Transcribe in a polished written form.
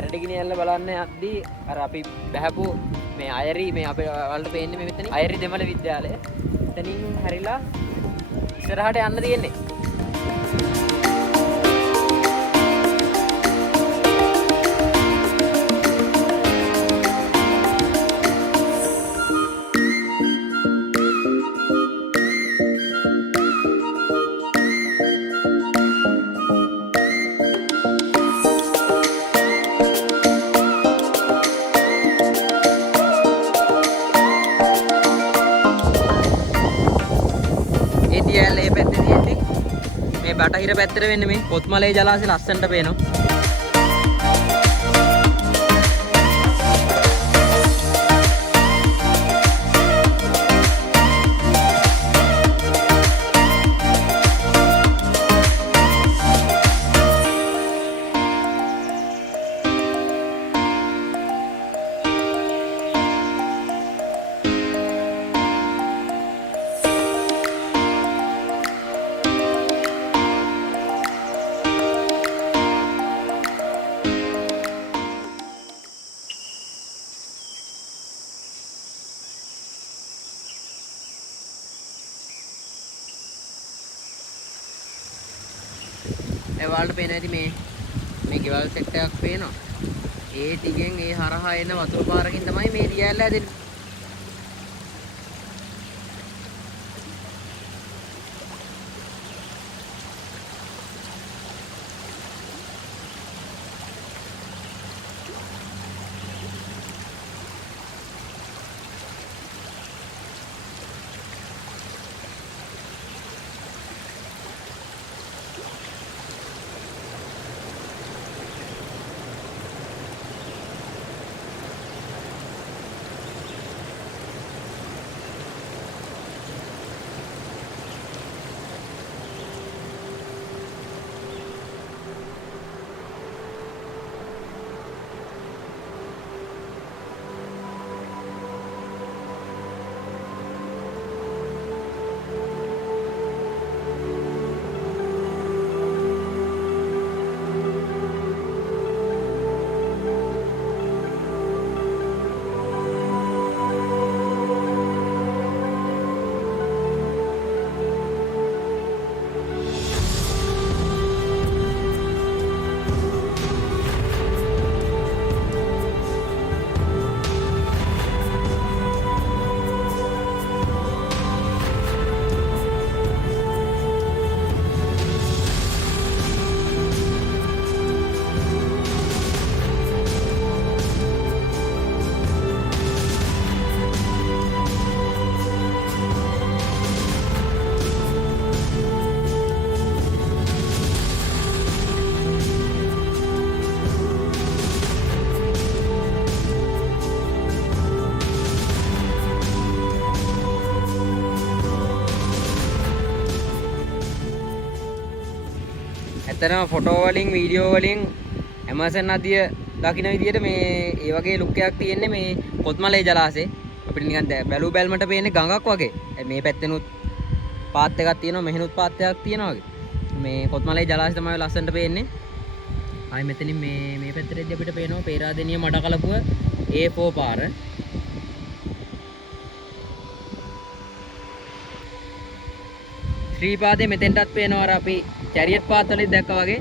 එරටිගිනියල්ල බලන්න යද්දී අර අපි බැහැපු මේ අයරි මේ අපේ වලට පේන්නේ මේ මෙතන අයරි දෙමළ විද්‍යාලය. එතනින් හැරිලා ඉස්සරහට යන්න තියෙන්නේ. ඒ පැත්තේ තියෙන්නේ මේ බටහිර පැත්තට වෙන්නේ මේ කොත්මලේ ජලාශය ලස්සනට පේනවා. ඒ වලට පේන ඇති මේ ගෙවල් සෙට් එකක් පේනවා. ඒ ටිකෙන් ඒ හරහා එන වතුර පාරකින් තමයි මේ දියැල්ල හැදෙන්නේ. ඇත්තටම ෆොටෝ වලින් වීඩියෝ වලින් ඇමසන් නදිය දකින්න විදියට මේ ඒ වගේ ලුක් එකක් තියෙන්නේ මේ කොත්මලේ ජලාශේ. අපිට නිකන් බැලු බැලමට පේන්නේ ගඟක් වගේ. මේ පැත්තෙනුත් පාත් එකක් තියෙනවා, මෙහෙනුත් පාත් එකක් තියෙනවා වගේ. මේ කොත්මලේ ජලාශය තමයි ලස්සනට පේන්නේ. ආයි මෙතනින් මේ පැත්තටදී අපිට පේනවා පේරාදෙනිය මඩකලපුව A4 පාර. ශ්‍රී පාදේ මෙතෙන්ටත් පේනවා අර අපි චැරියට් පාත් වලින් දැක්කා වගේ